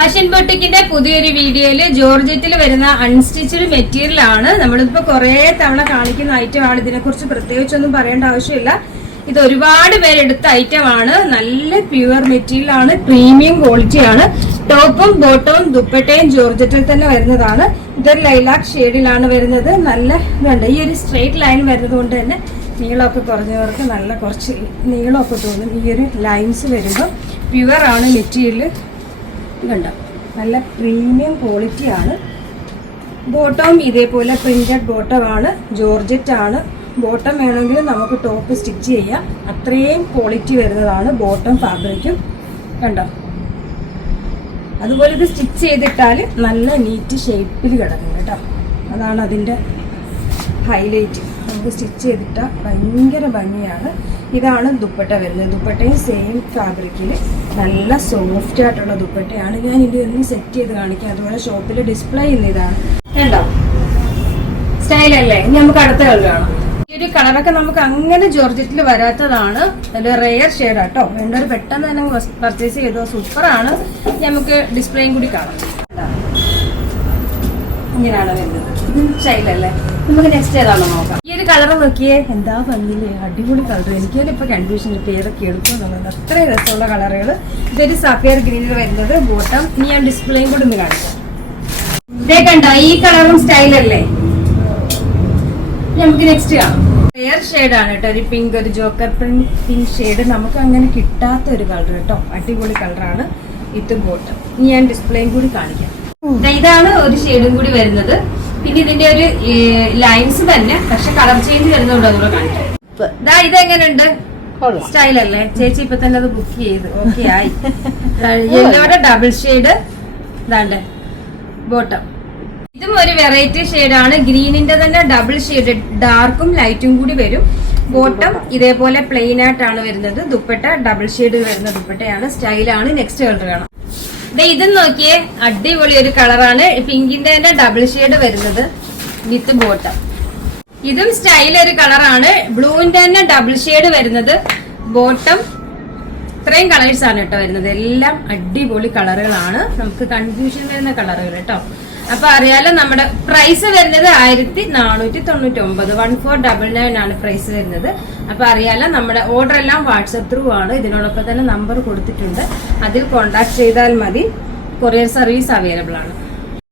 Fashion ബൊട്ടിക്കിന്റെ പുതിയൊരു വീഡിയോയില് ജോർജറ്റിൽ വരുന്ന അൺസ്റ്റിച്ചഡ് മെറ്റീരിയൽ ആണ്. നമ്മളിപ്പോ കുറെ തവണ കാണിക്കുന്ന ഐറ്റം ആണ്. ഇതിനെക്കുറിച്ച് പ്രത്യേകിച്ചൊന്നും പറയേണ്ട ആവശ്യമില്ല. ഇത് ഒരുപാട് പേരെടുത്ത ഐറ്റം ആണ്. നല്ല പ്യുവർ മെറ്റീരിയൽ ആണ്, പ്രീമിയം ക്വാളിറ്റി ആണ്. ടോപ്പും ബോട്ടവും ദുപ്പട്ടയും ജോർജറ്റിൽ തന്നെ വരുന്നതാണ്. ഇതൊരു ലൈലാക്ക് ഷെയ്ഡിലാണ് വരുന്നത്. നല്ല ഇതുണ്ട്. ഈ ഒരു സ്ട്രെയിറ്റ് ലൈൻ വരുന്നത് കൊണ്ട് തന്നെ നീളമൊക്കെ കുറഞ്ഞവർക്ക് നല്ല കുറച്ച് നീളമൊക്കെ തോന്നും. ഈ ഒരു ലൈൻസ് വരുമ്പോൾ പ്യുവർ ആണ് മെറ്റീരിയൽ. ഇതുണ്ട്, നല്ല പ്രീമിയം ക്വാളിറ്റി ആണ്. ബോട്ടം ഇതേപോലെ പ്രിന്റഡ് ബോട്ടം ആണ്, ജോർജറ്റ് ആണ്. ബോട്ടം വേണമെങ്കിൽ നമുക്ക് ടോപ്പ് സ്റ്റിച്ച് ചെയ്യാം. അത്രയും ക്വാളിറ്റി വരുന്നതാണ് ബോട്ടം ഫാബ്രിക്കും. കണ്ടോ, അതുപോലെ ഇത് സ്റ്റിച്ച് ചെയ്തിട്ടാൽ നല്ല നീറ്റ് ഷേപ്പിൽ കിടക്കും കേട്ടോ. അതാണ് അതിൻ്റെ ഹൈലൈറ്റ്. നമുക്ക് സ്റ്റിച്ച് ചെയ്തിട്ടാൽ ഭയങ്കര ഭംഗിയാണ്. ഇതാണ് ദുപ്പട്ട വരുന്നത്. ദുപ്പട്ടയും സെയിം ഫാബ്രിക്കിൽ നല്ല സോഫ്റ്റ് ആയിട്ടുള്ള ദുപ്പട്ടയാണ്. ഞാൻ ഇത് ഒന്ന് സെറ്റ് ചെയ്ത് കാണിക്കാം. അതുപോലെ ഷോപ്പിൽ ഡിസ്പ്ലേ ചെയ്യുന്ന ഇതാണ്. കണ്ടോ, സ്റ്റൈലല്ലേ? ഇനി നമുക്ക് അടുത്ത കളർ കാണാം. ഈ ഒരു കളറൊക്കെ നമുക്ക് അങ്ങനെ ജോർജറ്റിൽ വരാത്തതാണ്. നല്ല റെയർ ഷെയ്ഡാട്ടോ. വേണ്ടവർ പെട്ടെന്ന് തന്നെ പർച്ചേസ് ചെയ്തോ. സൂപ്പറാണ്. നമുക്ക് ഡിസ്പ്ലേയും കൂടി കാണാം. ഇങ്ങനെയാണ് വരുന്നത്. സ്റ്റൈലല്ലേ? നമുക്ക് നെക്സ്റ്റ് ഏതാണോ നോക്കാം. ഈ ഒരു കളർ നോക്കിയേ, എന്താ ഭംഗിയില്ലേ, അടിപൊളി കളർ. എനിക്കൊരു ഇപ്പൊ കൺഫ്യൂഷൻ പേരൊക്കെ എടുക്കുന്നുള്ളത്. അത്രയും രസമുള്ള കളറുകൾ. ഇതൊരു സഫയർ ഗ്രീനിൽ വരുന്നത് ബോട്ടം. ഇനി ഞാൻ ഡിസ്പ്ലേയും കൂടി ഒന്ന് കാണിക്കാം. ഇതേ കണ്ടോ, ഈ കളറും സ്റ്റൈലല്ലേ? നമുക്ക് നെക്സ്റ്റ് കാണാം. റെയർ ഷെയ്ഡാണ് കേട്ടോ. ഒരു പിങ്ക്, ഒരു ജോക്കർ പിങ്ക് ഷെയ്ഡ്. നമുക്ക് അങ്ങനെ കിട്ടാത്ത ഒരു കളർ കേട്ടോ. അടിപൊളി കളറാണ്. ഇത് ബോട്ടം. ഇനി ഞാൻ ഡിസ്പ്ലേയും കൂടി കാണിക്കാം. ഇതാണ് ഒരു ഷെയ്ഡും കൂടി വരുന്നത്. പിന്നെ ഇതിന്റെ ഒരു ലൈൻസ് തന്നെ, പക്ഷെ കളർ ചേഞ്ച് വരുന്നുണ്ട്. അതുകൂടെ കാണിക്കാം. ഇതെങ്ങനെയുണ്ട്? സ്റ്റൈലല്ലേ? ചേച്ചി ഇപ്പൊ തന്നെ അത് ബുക്ക് ചെയ്ത് ഓക്കെ ആയി. യെല്ലോയുടെ ഡബിൾ ഷെയ്ഡ് ഇതാണ്ട് ബോട്ടം. ഇതും ഒരു വെറൈറ്റി ഷെയ്ഡാണ്. ഗ്രീനിന്റെ തന്നെ ഡബിൾ ഷെയ്ഡ്, ഡാർക്കും ലൈറ്റും കൂടി വരും. ബോട്ടം ഇതേപോലെ പ്ലെയിൻ ആയിട്ടാണ് വരുന്നത്. ദുപ്പട്ട ഡബിൾ ഷെയ്ഡ് വരുന്ന ദുപ്പട്ടയാണ്. സ്റ്റൈലാണ്. നെക്സ്റ്റ് കളർ കാണാം. ഇതും നോക്കിയേ, അടിപൊളി ഒരു കളറാണ്. പിങ്കിന്റെ തന്നെ ഡബിൾ ഷെയ്ഡ് വരുന്നത് വിത്ത് ബോട്ടം. ഇതും സ്റ്റൈൽ ഒരു കളറാണ്. ബ്ലൂവിന്റെ തന്നെ ഡബിൾ ഷെയ്ഡ് വരുന്നത് ബോട്ടം. ഇത്രയും കളേഴ്സ് ആണ് കേട്ടോ വരുന്നത്. എല്ലാം അടിപൊളി കളറുകളാണ്. നമുക്ക് കൺഫ്യൂഷൻ വരുന്ന കളറുകൾ കേട്ടോ. അപ്പൊ അറിയാലോ, നമ്മുടെ പ്രൈസ് വരുന്നത് 1499, 1499 ആണ് പ്രൈസ് വരുന്നത്. അപ്പൊ അറിയാലോ, നമ്മുടെ ഓർഡർ എല്ലാം വാട്സപ്പ് ത്രൂ ആണ്. ഇതിനോടൊപ്പം തന്നെ നമ്പർ കൊടുത്തിട്ടുണ്ട്. അതിൽ കോൺടാക്ട് ചെയ്താൽ മതി. കൊറിയർ സർവീസ് അവൈലബിൾ ആണ്.